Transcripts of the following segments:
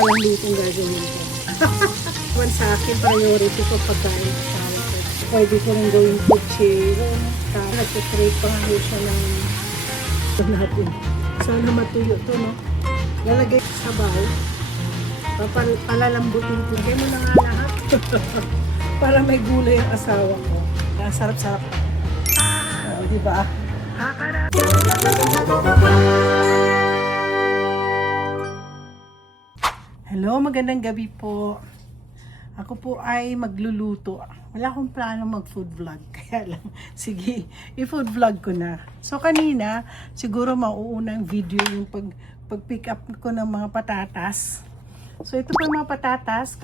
Walang lutong gagawin ko. One sa akin, priority ko pagkain kasama ko. Pwede ko rin gawin puchero. Nagtitray pa nga siya ng natin. Sana matuyo to, no? Lalagay sa baho. Palalambutin ko. Kaya mo na nga lahat. Para may gulay ang asawa ko. Sarap-sarap. Diba? Hello, magandang gabi po. Ako po ay magluluto. Wala akong plano mag-food vlog. Kaya lang, sige, i-food vlog ko na. So kanina, siguro mauunang video yung pag-pick up ko ng mga patatas. So ito po yung mga patatas.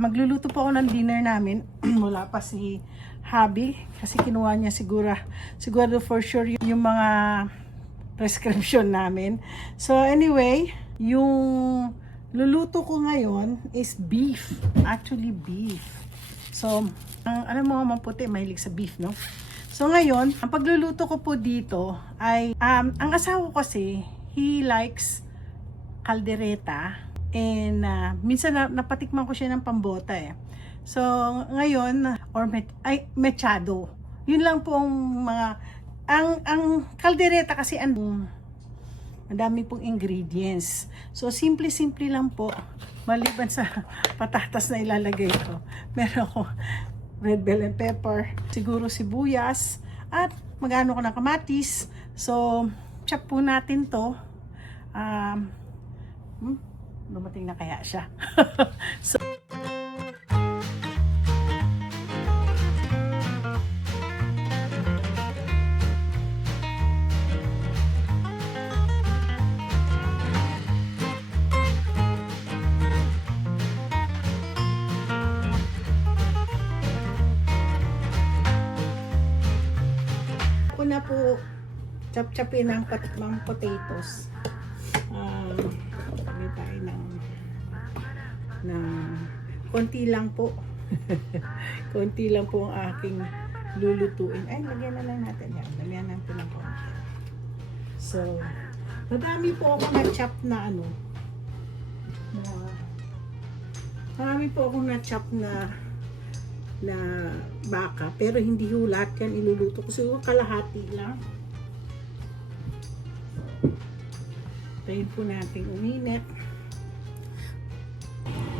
Magluluto po ako ng dinner namin. Wala pa si Habi kasi kinuha niya siguro for sure yung mga prescription namin. So anyway, yung luluto ko ngayon is beef. Actually beef. So, alam mo mga puti, mahilig sa beef, no? So ngayon, ang pagluluto ko po dito ay, ang asawa ko kasi, he likes caldereta. And minsan napatikman ko siya ng pambota eh. So ngayon, or mechado. Yun lang po ang mga, ang caldereta kasi madami pong ingredients. So simple-simple lang po. Maliban sa patatas na ilalagay ko. Meron ako red bell and pepper, siguro sibuyas, at magano ko na kamatis. So chop po natin to. Dumating na kaya siya. So, una po chop-chopin ang potatoes. Lagay tayo ng konti lang po. Konti lang po ang aking lulutuin. Ay, lagyan na lang natin yan. Lagyan natin ng konti. So, madami po ako na-chop na marami po akong na-chop na baka, pero hindi ho lahat yan iluluto ko. Siguro kalahati lang. Tayin po natin uminit.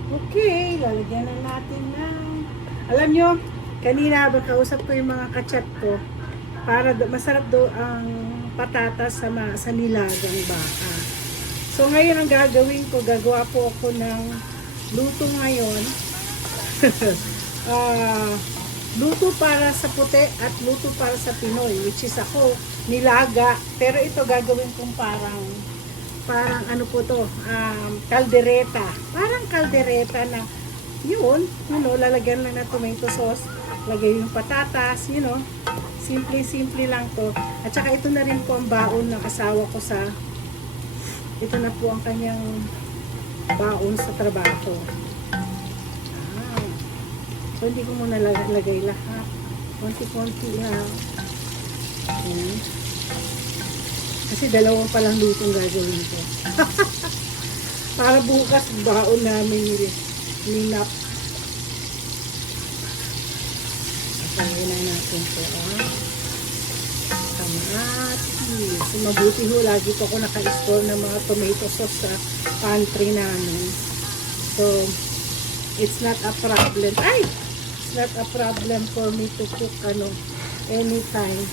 Okay, lalagyan na natin ng, alam nyo, kanina ba kausap ko yung mga kachat ko para masarap daw ang patatas sa nilagang baka. So ngayon ang gagawin ko, gagawa po ako ng luto ngayon. Luto para sa puti at luto para sa Pinoy, which is ako nilaga, pero ito gagawin kong parang ano po to, caldereta. Parang caldereta na yun, lalagyan lang ng tomato sauce, lagay yung patatas, simple lang to. At saka ito na rin po ang baon ng asawa ko ito na po ang kanyang baon sa trabaho. So hindi ko muna lagay lahat. Konti-konti lang. Kasi dalawang palang lutong gagawin ko. Para bukas baon namin ninap. Patayin na natin ito. Kamatis. So mabuti ho, lagi po ako naka-store ng mga tomato sauce sa pantry namin. So, it's not a problem. It's not a problem for me to cook anytime.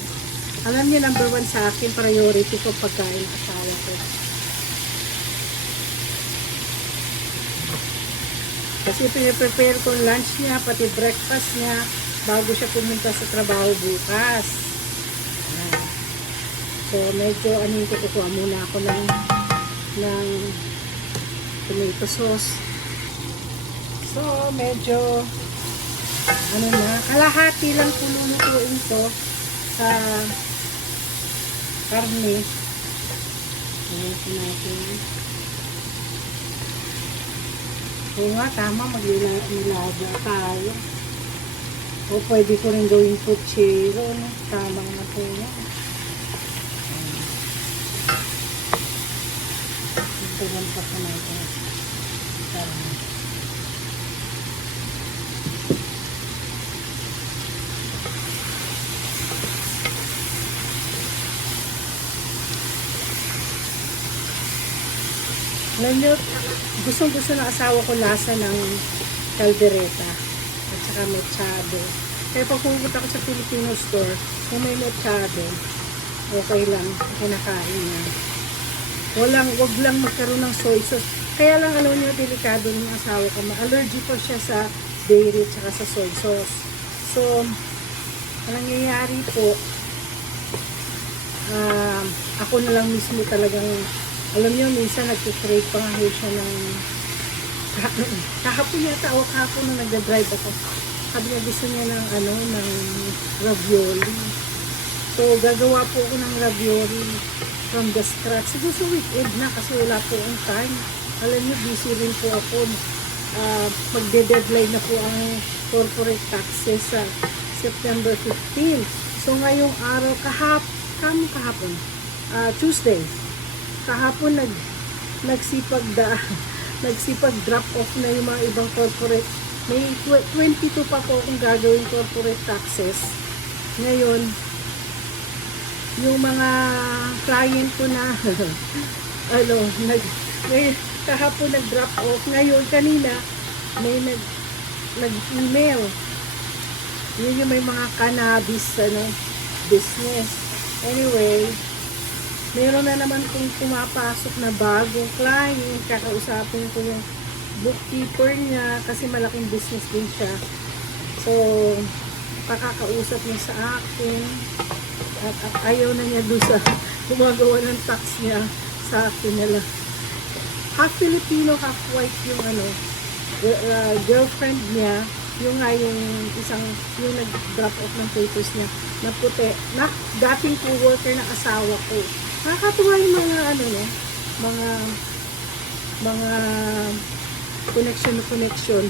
Alam niyo, number one sa akin, priority ko pagkain asawa ko. Kasi piniprepare ko lunch niya, pati breakfast niya, bago siya pumunta sa trabaho bukas. So, medyo, kukuha muna ako ng tomato sauce. So, medyo, kalahati lang po lulutuin to sa karne. Natin. Oo nga, tama, maglilaga tayo. O pwede ko rin gawin puchero, Tama na po yan. Ito lang pa natin. Alam nyo, gustong-gusto ng asawa ko lasa ng caldereta at saka mechado. Kaya pag pumunta ko sa Filipino store, kung may mechado, okay lang, kinakain niya. Wag lang magkaroon ng soy sauce. Kaya lang, alam niyo, delikado ng asawa ko. Ma-allergy po siya sa dairy at saka sa soy sauce. So, ang nangyayari po, ako na lang mismo talagang, alam niyo, minsan nagtitrade pa nga siya ng, kahapon yata o kahapon na nagda-drive ako. Sabi niya gusto niya ng, ng ravioli. So, gagawa po ako ng ravioli from the scratch. Siguro sa weekend na kasi wala po ang time. Alam niyo, busy rin po ako. Magde-deadline na po ang corporate taxes sa September 15. So, ngayong araw, kahapon, Tuesday, kahapon nagsipag drop off na yung mga ibang corporate. May 22 pa po akong gagawin corporate taxes. Ngayon, yung mga client ko na kahapon nag-drop off. Ngayon, kanina may nag-email. Yun yung may mga cannabis business. Anyway, meron na naman kung pumapasok na bagong client. Kakausapin ko yung bookkeeper niya kasi malaking business din siya. So, pakakausap niya sa akin. At ayaw na niya doon sa gumagawa ng tax niya sa akin nila. Half Filipino, half white yung girlfriend niya, yung nag-drop off ng papers niya, na puti, na dating co-worker ng asawa ko. Nakakatuwa yung mga connection.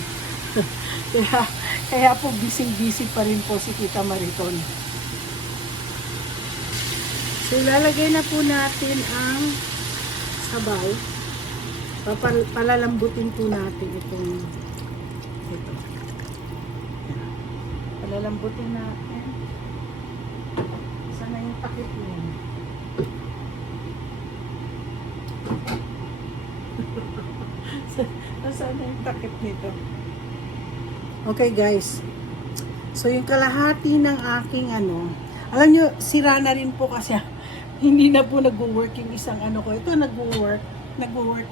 kaya po busy pa rin po si Tita Mariton. So, ilalagay na po natin ang sabaw. Palalambutin po natin ito. Palalambutin natin. Sana yung takip niya. Sana yung takip nito. Okay guys. So, yung kalahati ng aking alam nyo, sira na rin po kasi hindi na po nag-work yung isang ko. Ito nag-work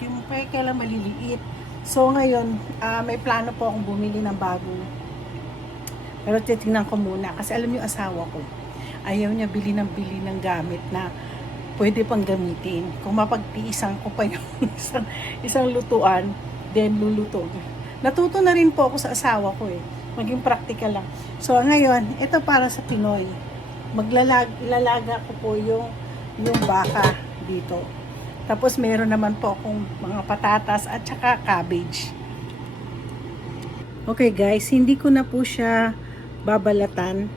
yung kailan maliliit. So ngayon, may plano po akong bumili ng bago. Pero titingnan ko muna kasi alam yung asawa ko, ayaw niya bili ng gamit na pwede pang gamitin. Kung mapagtiisan ko pa yung isang lutuan, then luluto. Natuto na rin po ako sa asawa ko maging practical lang. So ngayon, ito para sa Pinoy. Ilalaga ko po yung baka dito. Tapos meron naman po akong mga patatas at saka cabbage. Okay guys, hindi ko na po siya babalatan.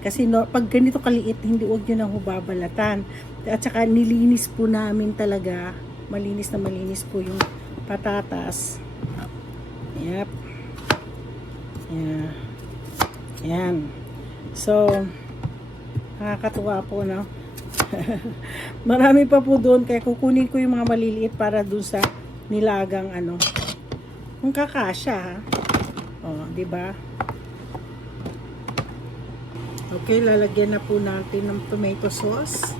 Kasi pag ganito kaliit, huwag nyo na ho babalatan. At saka nilinis po namin talaga. Malinis na malinis po yung patatas. Yep. Yeah. Yan. So, nakakatuwa po, no? Marami pa po doon, kaya kukunin ko yung mga maliliit para doon sa nilagang kung kakasya ha. Di ba? Okay, lalagyan na po natin ng tomato sauce.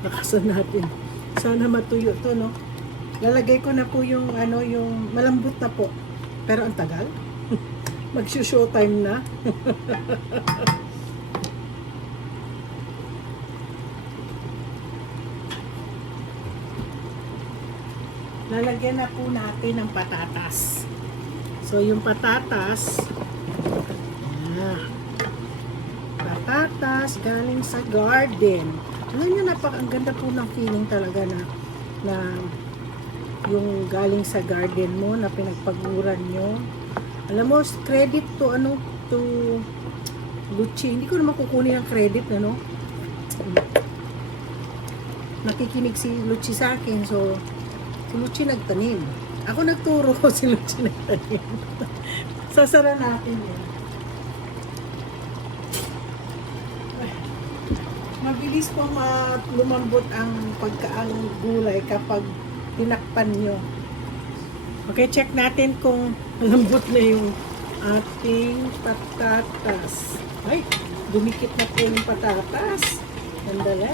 Lakasan natin. Sana matuyo to, no? Lalagay ko na po yung yung malambot na po. Pero ang tagal. Mag-show time na. Lalagyan na po natin ng patatas. So, yung patatas, patatas galing sa garden. Alam nyo, ang ganda po ng feeling talaga na yung galing sa garden mo, na pinagpaguran nyo. Alam mo, credit to Lucci. Hindi ko naman kukunin ang credit, nakikinig si Lucci sa akin, so si Lucci nagtanim. Ako nagturo ko, si Lucci nagtanim. Sasara natin yan. Mabilis po lumambot ang gulay kapag tinakpan nyo. Okay, check natin kung malambot na yung ating patatas. Ay, dumikit na po yung patatas. Sandali.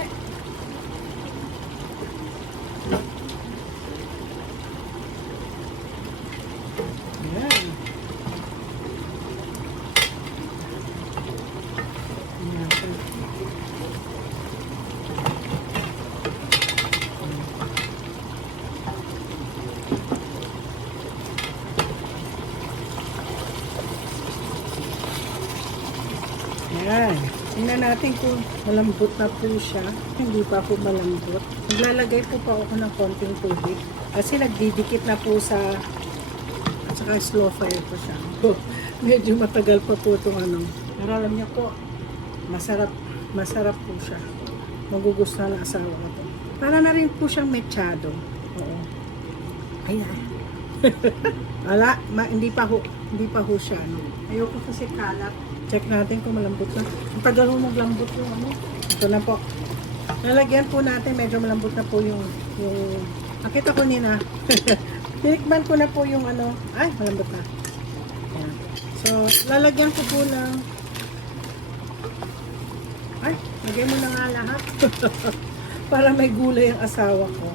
Ayan. Ayan. Tingnan natin kung malambot na po siya. Hindi pa po malambot. Maglalagay po pa ako ng konting tubig. Kasi nagdidikit na po sa at saka slow fire po siya. Medyo matagal pa po itong ano. Pero alam niyo po, masarap po siya. Magugustuhan ng asawa ko to. Para na rin po siyang mechado. Oo. Ayan. Hindi pa ho siya. No? Ayoko kasi kalat. Check natin kung malambot na. Ang tagal mo maglambot yung ano. Ito na po. Lalagyan po natin, medyo malambot na po yung nakita ko nina. Tinikman ko na po yung ano. Ay, malambot na. Ayan. So, lalagyan ko po ng ay, lagay mo na nga lahat. Para may gulay ang asawa ko.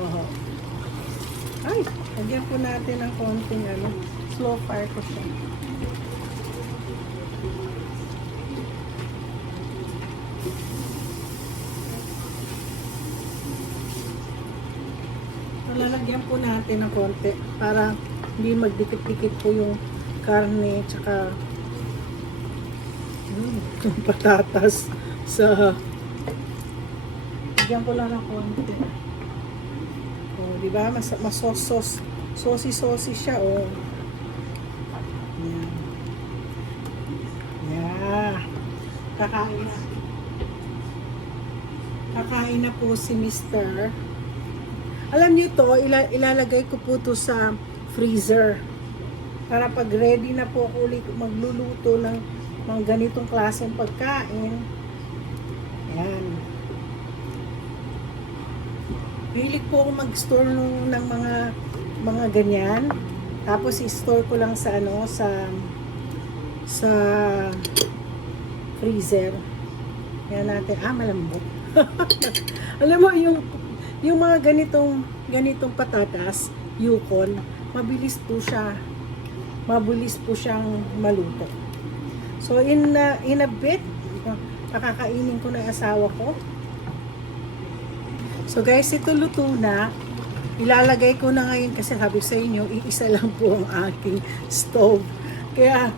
Oh. Ay, lagyan po natin ng konting ano. Slow fire ko siya. Lalagyan po natin ng konti para hindi magdikit-dikit po yung karne tsaka yung patatas sa lagyan ko lang ng konti. Oh, di ba? Masos-sos. Saucy siya, oh. Yan. Yeah. Kakain na po si Mr. Alam niyo to, ilalagay ko po to sa freezer. Para pag ready na po ako ulit magluluto ng mga ganitong klaseng pagkain. Ayan. Hilig po ako mag-store ng mga ganyan. Tapos i-store ko lang sa ano, sa freezer. Ayan natin. Malambot. Alam mo, yung mga ganitong patatas, yukon, mabilis po siyang maluto. So in a bit, pakakainin ko na yung asawa ko. So guys, ito luto na. Ilalagay ko na ngayon kasi sabi sa inyo, iisa lang po ang aking stove. Kaya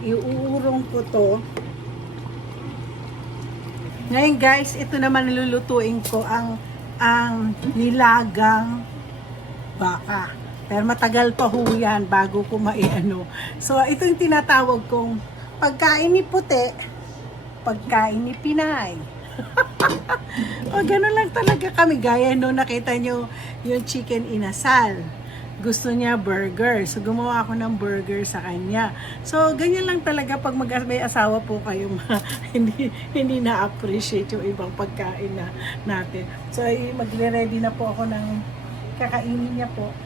iuurong ko to. Ngayon guys, ito naman nilulutuin ko ang nilagang baka. Pero matagal pa ho yan bago ko maiano. So ito yung tinatawag kong pagkain ni puti, pagkain ni Pinay. O gano'n lang talaga kami. Gaya no nakita nyo yung chicken inasal. Gusto niya burger. So, gumawa ako ng burger sa kanya. So, ganyan lang talaga pag may asawa po kayo, hindi na-appreciate yung ibang pagkain natin. So, magre-ready na po ako ng kakainin niya po.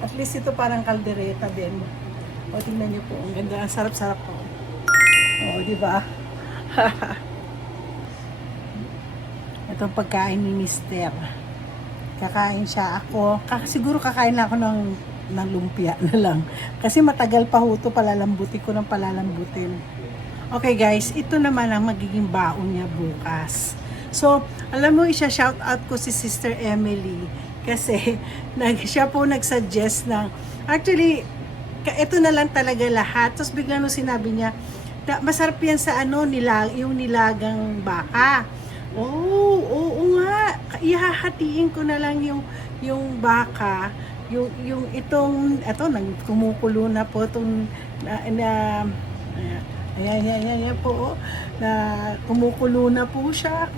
At least ito parang kaldereta din. O, tingnan niyo po. Ang ganda. Ang sarap-sarap po. O, di ba? Itong pagkain ni Mister. Kakain siya ako. Siguro kakain lang ako ng lumpia na lang. Kasi matagal pa ho ito, palalambutin ko ng palalambutin. Okay guys, ito naman ang magiging baon niya bukas. So, alam mo, shout out ko si Sister Emily. Kasi, siya po nag-suggest ng, actually, ito na lang talaga lahat. Tapos bigla nung sinabi niya, masarap yan sa yung nilagang baka. Oo nga. Ihahatiin ko na lang yung baka, yung ito kumukulo na po itong ayan po, na kumukulo na po siya,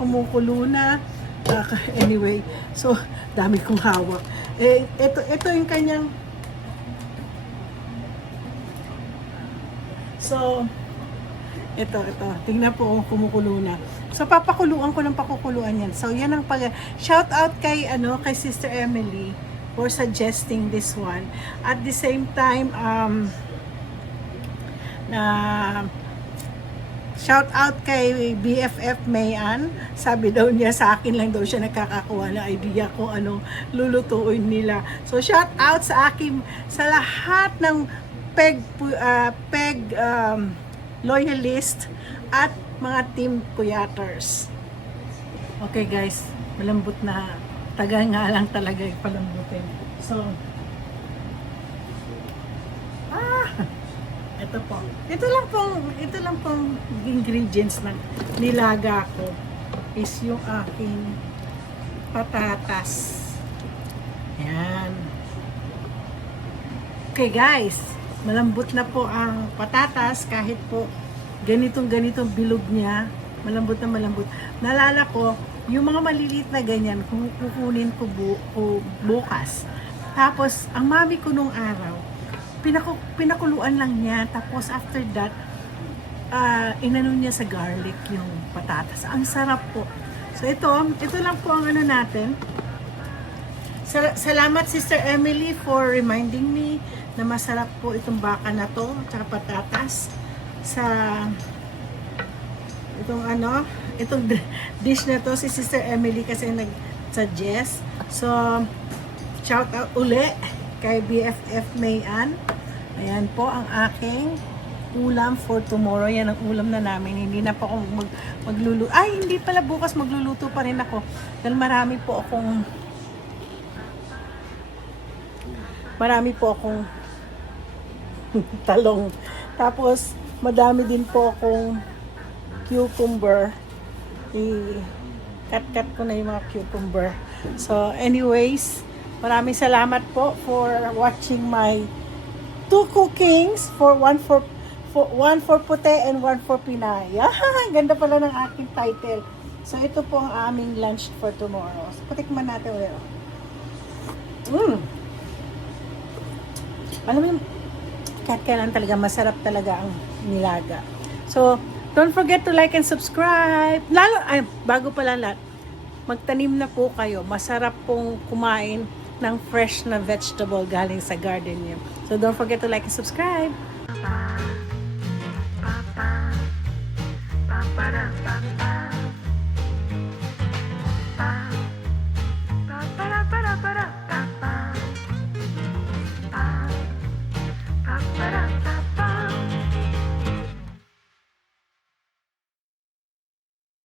anyway, so dami kong hawak. Ito yung kanyang, so ito, tingnan po, kumukulo na. So papakuluan ko ng pakukuluan yan. So yan ang shout out kay kay Sister Emily for suggesting this one. At the same time shout out kay BFF Mayan. Sabi daw niya sa akin lang daw siya nakakakuha ng idea kung anong lulutuin nila. So shout out sa akin, sa lahat ng peg loyalist at mga team kuyaters. Okay guys, malambot na. Tagal nga lang talaga yung palambutin. So, ito lang pong ingredients ng nilaga ko is yung aking patatas. Yan. Okay guys, malambot na po ang patatas kahit po ganitong bilog niya, malambot na malambot. Naalala ko, yung mga maliliit na ganyan, kung kukunin ko bukas. Tapos, ang mami ko nung araw, pinakuluan lang niya. Tapos, after that, inano niya sa garlic yung patatas. Ang sarap po. So, ito lang po ang natin. Salamat Sister Emily for reminding me na masarap po itong baka na to, tsaka patatas. Sa itong dish na to si Sister Emily kasi nag-suggest. So shout out uli kay BFF Mayan. Ayan po ang aking ulam for tomorrow. Yan ang ulam na namin. Hindi na po ako magluluto. Ay, hindi pala, bukas magluluto pa rin ako. Dahil marami po akong talong. Tapos madami din po akong cucumber. I-cut ko na yung mga cucumber. So, anyways, maraming salamat po for watching my 2 cookings for one for puti and one for Pinay. Ganda pala ng aking title. So, ito po ang aming lunch for tomorrow. So, patikman natin ulit. Alam mo yung kahit kailan talaga masarap talaga ang nilaga. So, don't forget to like and subscribe. Bago pala lahat, magtanim na po kayo. Masarap pong kumain ng fresh na vegetable galing sa garden niyo. So, don't forget to like and subscribe. Pa, pa, pa, pa, pa, pa, pa, pa.